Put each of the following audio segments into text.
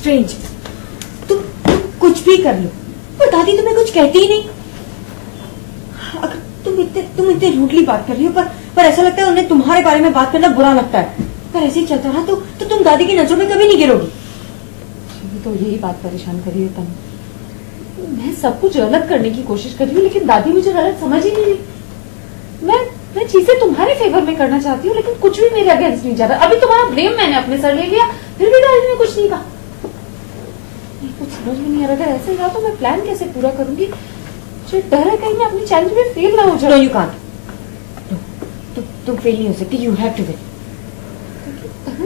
Strange. तुम कुछ भी कर लो पर दादी तुम्हें कुछ कहती ही नहीं। अगर तुम इतने रूडली बात कर रही हो पर ऐसा लगता है उन्हें तुम्हारे बारे में बात करना बुरा लगता है। पर ऐसे ही चलता रहा तो तुम दादी की नजरों में कभी नहीं गिरोगी। तो यही बात परेशान कर रही है तनु। मैं सब कुछ गलत करने की कोशिश कर रही हूँ लेकिन दादी मुझे गलत समझ ही नहीं रही। मैं चीजें तुम्हारे फेवर में करना चाहती हूँ लेकिन कुछ भी मेरे अगेंस्ट नहीं जा रहा। अभी तुम्हारा ब्लेम मैंने अपने सर ले लिया फिर भी दादी ने कुछ नहीं कहा। कुछ समझ में नहीं आ रहा। अगर ऐसे रहा तो मैं प्लान कैसे पूरा करूंगी। मुझे डर है कहीं मैं अपनी चैलेंज में फेल ना हो जाऊं। You can't. तुम फेल नहीं हो सकती। You have to win.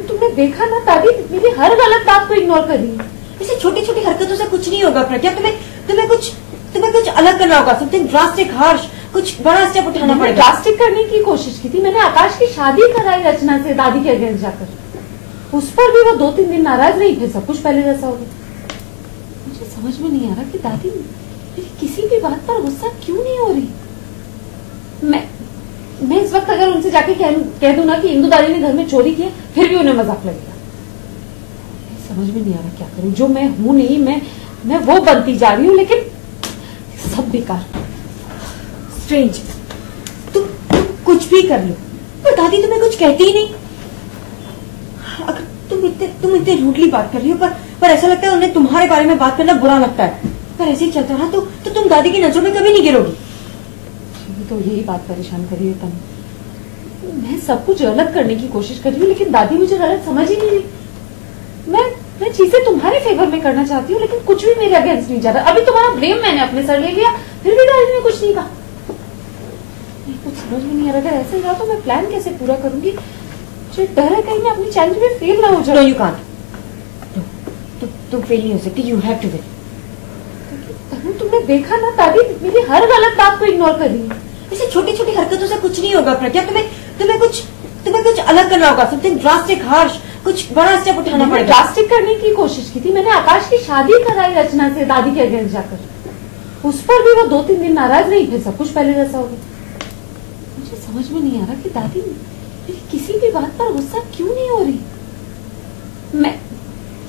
तुमने देखा ना दादी मेरी हर गलत बात को इग्नोर कर रही है। ऐसे छोटी छोटी हरकतों से कुछ नहीं होगा प्रज्ञा। तुम्हें कुछ अलग करना होगा। समथिंग ड्रास्टिक, हार्श, कुछ बड़ा स्टेप उठाना पड़ेगा। ड्रास्टिक करने की कोशिश की थी मैंने। आकाश की शादी कराई रचना से दादी के अगेंस्ट जाकर। उस पर भी वो 2-3 दिन नाराज रही फिर सब कुछ पहले जैसा हो गया। मुझे समझ में नहीं आ रहा कि दादी मेरी किसी भी बात पर गुस्सा क्यों नहीं हो रही। मैं इस वक्त अगर उनसे जाके कह दूं ना कि इंदु दादी ने घर में चोरी की फिर भी उन्हें मजाक लगेगा। समझ में नहीं आ रहा क्या करूं। जो मैं हूं नहीं मैं वो बनती जा रही हूँ लेकिन सब बेकार। स्ट्रेंज। तुम कुछ भी कर लो पर दादी तुम्हें कुछ कहती ही नहीं। अगर तुम इतने रूडली बात कर रही हो पर ऐसा लगता है उन्हें तुम्हारे बारे में बात करना बुरा लगता है। पर ऐसे ही चलता रहा तो तुम दादी की नजरों में कभी नहीं गिरोगी। तो यही बात परेशान कर रही है तनु। मैं सब कुछ गलत करने की कोशिश कर रही हूँ लेकिन दादी मुझे गलत समझ ही नहीं रही। मैं चीजें तुम्हारे फेवर में करना चाहती हूँ लेकिन कुछ भी मेरे अगेंस्ट नहीं जा रहा। अभी तुम्हारा ब्लेम मैंने अपने सर ले लिया फिर भी दादी ने कुछ नहीं कहा। कुछ समझ में नहीं आ रहा। अगर ऐसे रहा तो मैं प्लान कैसे पूरा करूंगी। मुझे डर है कहीं मैं अपनी चैलेंज में फेल ना हो जाऊं। You can't. तुम फेल नहीं हो सकती। You have to win. तुमने देखा ना दादी मेरी हर गलत बात को इग्नोर कर रही है। ऐसे छोटी छोटी हरकतों से कुछ नहीं होगा प्रज्ञा। तुम्हें कुछ अलग करना होगा। समथिंग ड्रास्टिक, हार्श, कुछ बड़ा स्टेप उठाना पड़ेगा। ड्रास्टिक करने की कोशिश की थी मैंने। आकाश की शादी कराई रचना से दादी के अगेंस्ट जाकर। उस पर भी वो 2-3 दिन नाराज रही फिर सब कुछ पहले जैसा हो गया। मुझे समझ में नहीं आ रहा कि दादी मेरी किसी भी बात पर गुस्सा क्यों नहीं हो रही।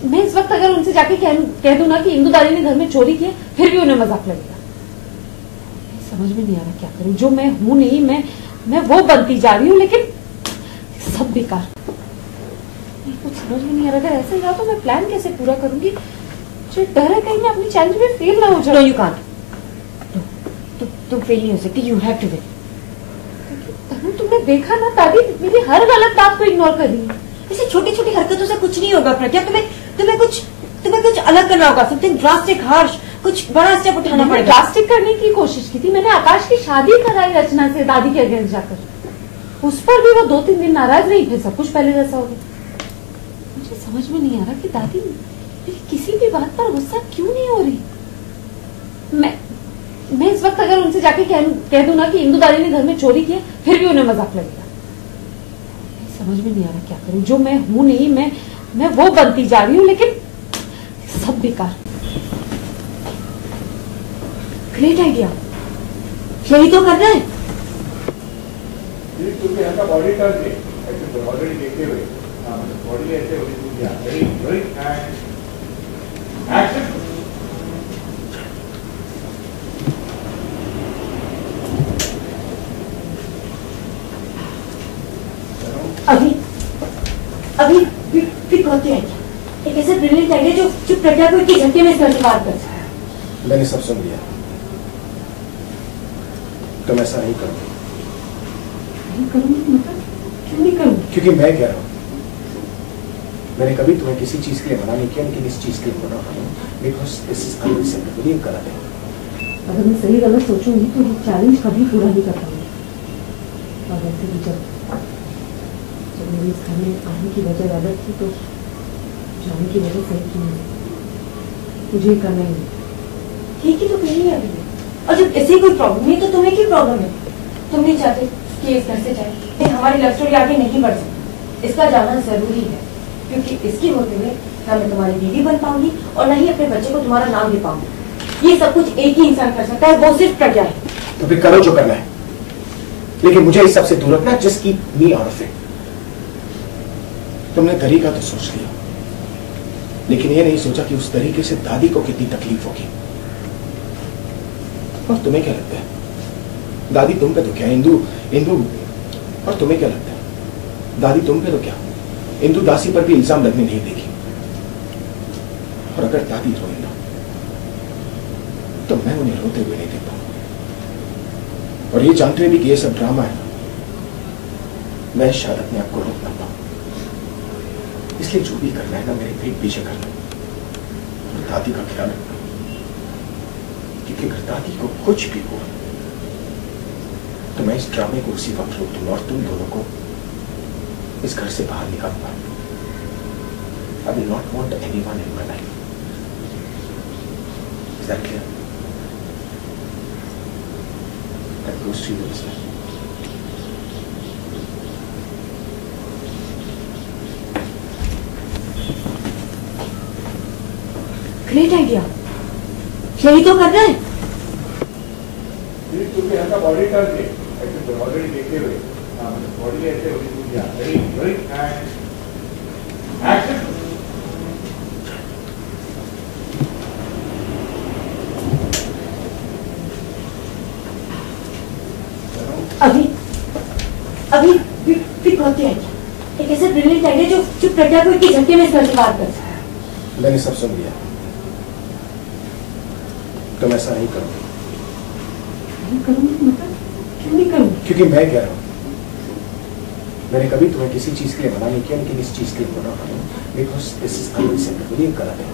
मैं इस वक्त अगर उनसे जाके कह दूं ना कि इंदु दादी ने घर में चोरी की फिर भी उन्हें मजाक लगेगा। समझ में नहीं आ रहा क्या करूं। जो मैं हूं नहीं मैं वो बनती जा रही हूँ लेकिन सब बेकार। कुछ समझ में नहीं आ रहा। अगर ऐसे रहा तो मैं प्लान कैसे पूरा करूंगी। मुझे डर है कहीं मैं अपनी चैलेंज में फेल ना हो जाऊं। You can't. तुम फेल नहीं हो सकती। You have to win. तुमने देखा ना दादी मेरी हर गलत बात को इग्नोर कर रही है। ऐसे छोटी छोटी हरकतों से कुछ नहीं होगा प्रज्ञा। तुम्हें कुछ अलग करना होगा। समथिंग ड्रास्टिक, हार्श, कुछ बड़ा स्टेप उठाना पड़ेगा। ड्रास्टिक करने की कोशिश की थी मैंने। आकाश की शादी कराई रचना से दादी के अगेंस्ट जाकर। उस पर भी वो 2-3 दिन नाराज रही फिर सब कुछ पहले जैसा हो गया। मुझे समझ में नहीं आ रहा कि दादी मेरी किसी भी बात पर गुस्सा क्यों नहीं हो रही। मैं इस वक्त अगर उनसे जाके कह दूं ना कि इंदु दादी ने घर में चोरी की फिर भी उन्हें मजाक लगेगा। समझ में नहीं आ रहा क्या करूं। जो मैं हूं नहीं मैं वो बनती जा रही हूँ लेकिन सब बेकार। Great idea. यही तो करना है। बॉडी टर्न ऐसे ऑलरेडी देखते हुए बॉडी ऐसे एक्शन। अभी फिर कौन सी आइडिया। एक ऐसा ब्रिलियंट आइडिया जो प्रज्ञा को इतनी झटके में इस घर से बात कर। मैंने सब सुन लिया। तुम ऐसा नहीं करोगे। नहीं करूंगी मतलब क्यों नहीं करूंगी। क्योंकि मैं कह रहा हूं। मैंने कभी तुम्हें किसी चीज के लिए मना नहीं किया लेकिन इस चीज के लिए मना कर रहा हूं बिकॉज दिस इज अनएक्सेप्टेबल। ये गलत है। अगर मैं सही गलत सोचूंगी तो ये चैलेंज कभी पूरा नहीं कर पाऊंगी। और वैसे भी जब मेरी इस घर में आने की वजह गलत थी तो जाने की वजह सही क्यों नहीं। मुझे करना ही नहीं। ठीक ही तो कहीं अभी। और जब ऐसे कोई प्रॉब्लम नहीं तो तुम्हें क्या प्रॉब्लम है। तुम नहीं चाहते कि इस घर से जाए। हमारी लव स्टोरी आगे नहीं बढ़ सकती। इसका जाना जरूरी है क्योंकि इसके होते हुए ना मैं तुम्हारी बीवी बन पाऊंगी और न ही अपने बच्चे को तुम्हारा नाम दे पाऊंगी। ये सब कुछ एक ही इंसान कर सकता है। वो सिर्फ प्रज्ञा है। तो फिर करो जो करना है लेकिन मुझे इस सबसे दूर रखना। Just keep me out of it. तुमने तरीका तो सोच लिया लेकिन ये नहीं सोचा कि उस तरीके से दादी को कितनी तकलीफ होगी। और तुम्हें क्या लगता है, दादी तुम पे तो क्या, इंदु इंदु और तुम्हें क्या लगता है, दादी तुम पे तो क्या, इंदु दासी पर भी इल्जाम लगने नहीं देगी। और अगर दादी रोए ना तो मैं उन्हें रोते हुए नहीं देख पाऊंगा। और ये जानते हुए भी कि ये सब ड्रामा है ना, मैं शायद अपने आप को रोक ना पाऊं। इसलिए जो भी करना है ना, मेरे पीठ पीछे करना और दादी का ख्याल रखना, क्योंकि अगर दादी को कुछ भी हुआ तो मैं इस ड्रामे को उसी वक्त रोक दूंगा और तुम दोनों को इस घर से बाहर निकालूंगा। I will not want anyone in my life. Is that clear? That goes to you as well. Great idea, यही तो करना है। क्योंकि ऐसा बॉडी टर्न है, ऐसे ऑलरेडी देखे हुए बॉडी ऐसे होगी, वेरी वेरी एक्शन। अभी फिर कौन सी आइडिया, एक ऐसा ब्रिलियंट आइडिया जो प्रज्ञा को इतनी झटके में इसका शिकार कर सकता। मैंने सब सुन लिया, तुम ऐसा नहीं करोगे। नहीं करूंगी मतलब क्यों नहीं करूंगी? क्योंकि मैं कह रहा हूं, मैंने कभी तुम्हें किसी चीज के लिए मना नहीं किया, लेकिन इस चीज के लिए मना कर रहा हूं बिकॉज दिस इज अनएक्सेप्टेबल। ये गलत है।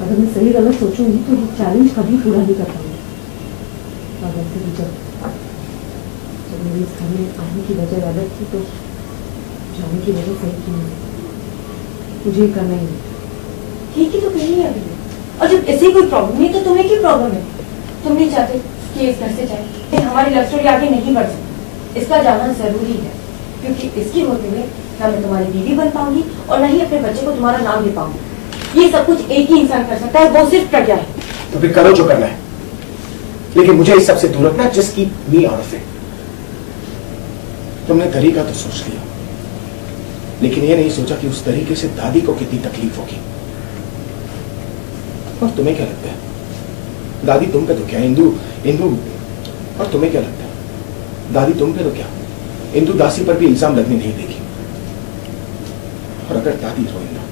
अगर मैं सही गलत सोचूंगी तो ये चैलेंज कभी पूरा नहीं कर पाऊंगी। और वैसे भी जब मेरी इस घर में आने की वजह गलत थी तो जाने की वजह सही क्यों नहीं? मुझे करना ही नहीं। ठीक ही तो कही है अभी। और जब ऐसी कोई प्रॉब्लम नहीं तो तुम्हें क्या प्रॉब्लम है? तुम नहीं चाहते कि इस घर से जाए, हमारी लव स्टोरी आगे नहीं बढ़ सकती। इसका जाना जरूरी है, क्योंकि इसके होते हुए ना मैं तुम्हारी बीवी बन पाऊंगी और ना ही अपने बच्चे को तुम्हारा नाम दे पाऊंगी। ये सब कुछ एक ही इंसान कर सकता है, वो सिर्फ प्रज्ञा है। तो फिर करो जो करना है, लेकिन मुझे इस सबसे दूर रखना। Just keep me out of it. तुमने तरीका तो सोच लिया, लेकिन ये नहीं सोचा कि उस तरीके से दादी को कितनी तकलीफ होगी। और तुम्हें क्या लगता है, दादी तुम पे तो क्या, इंदु इंदु और तुम्हें क्या लगता है, दादी तुम पे तो क्या, इंदु दासी पर भी इल्जाम लगने नहीं देगी। और अगर दादी रोए ना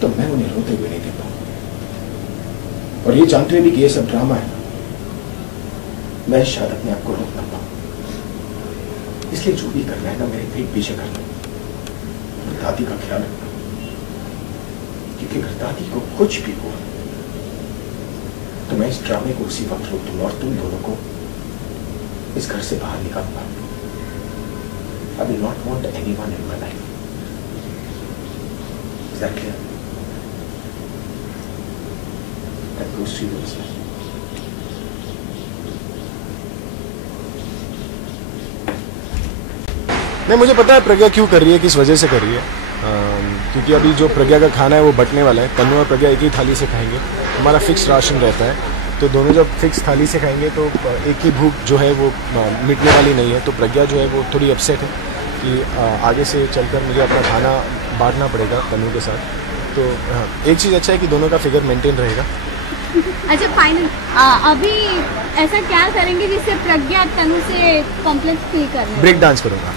तो मैं उन्हें रोते हुए नहीं देख पाऊंगा। और ये जानते हुए भी कि ये सब ड्रामा है ना, मैं शायद अपने आप को रोक ना पाऊं। इसलिए जो भी करना है ना, मेरे पीठ पीछे करना और दादी का ख्याल रखना, क्योंकि अगर दादी को कुछ भी हुआ तो मैं इस ड्रामे को उसी वक्त रोक दूंगा और तुम दोनों को इस घर से बाहर निकालूंगा। I will not want anyone in my life. Is that clear? That goes to you as well. नहीं, मुझे पता है प्रज्ञा क्यों कर रही है, किस वजह से कर रही है। क्योंकि अभी जो प्रज्ञा का खाना है वो बंटने वाला है। तनु और प्रज्ञा एक ही थाली से खाएंगे। हमारा फिक्स राशन रहता है, तो दोनों जब फिक्स थाली से खाएंगे तो एक ही भूख जो है वो मिटने वाली नहीं है। तो प्रज्ञा जो है वो थोड़ी अपसेट है कि आगे से चलकर मुझे अपना खाना बांटना पड़ेगा तनु के साथ। तो हाँ, एक चीज़ अच्छा है कि दोनों का फिगर मेंटेन रहेगा। अच्छा फाइनल, अभी ऐसा क्या करेंगे जिससे प्रज्ञा तनु से कॉम्प्लेक्स फील कर रहे हैं? ब्रेक डांस करूँगा।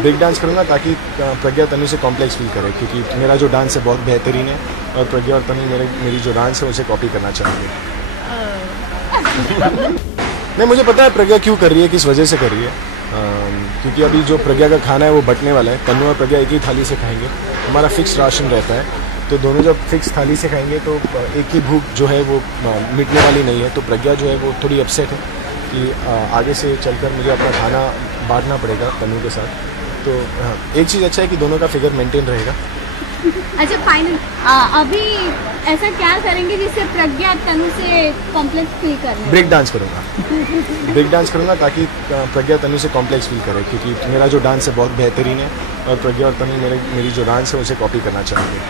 ब्रेक डांस करूँगा ताकि प्रज्ञा तनु से कॉम्प्लेक्स फील करे, क्योंकि मेरा जो डांस है बहुत बेहतरीन है और प्रज्ञा और तनु मेरी जो डांस है उसे कॉपी करना चाहेंगे। नहीं, मुझे पता है प्रज्ञा क्यों कर रही है, किस वजह से कर रही है। क्योंकि अभी जो प्रज्ञा का खाना है वो बंटने वाला है। तनु और प्रज्ञा एक ही थाली से खाएंगे। हमारा फिक्स राशन रहता है, तो दोनों जब फिक्स थाली से खाएंगे तो एक ही भूख जो है वो मिटने वाली नहीं है। तो प्रज्ञा जो है वो थोड़ी अपसेट है कि आगे से चलकर मुझे अपना खाना बांटना पड़ेगा तनु के साथ। तो हाँ, एक चीज़ अच्छा है कि दोनों का फिगर मेंटेन रहेगा। अच्छा फाइनल, अभी ऐसा क्या करेंगे जिससे प्रज्ञा तनु से कॉम्प्लेक्स फील कर रहे हैं? ब्रेक डांस करूँगा। ब्रेक डांस करूँगा ताकि प्रज्ञा तनु से कॉम्प्लेक्स फील करे, क्योंकि मेरा जो डांस है बहुत बेहतरीन है और प्रज्ञा और तनु मेरी जो डांस है उसे कॉपी करना चाहेंगे।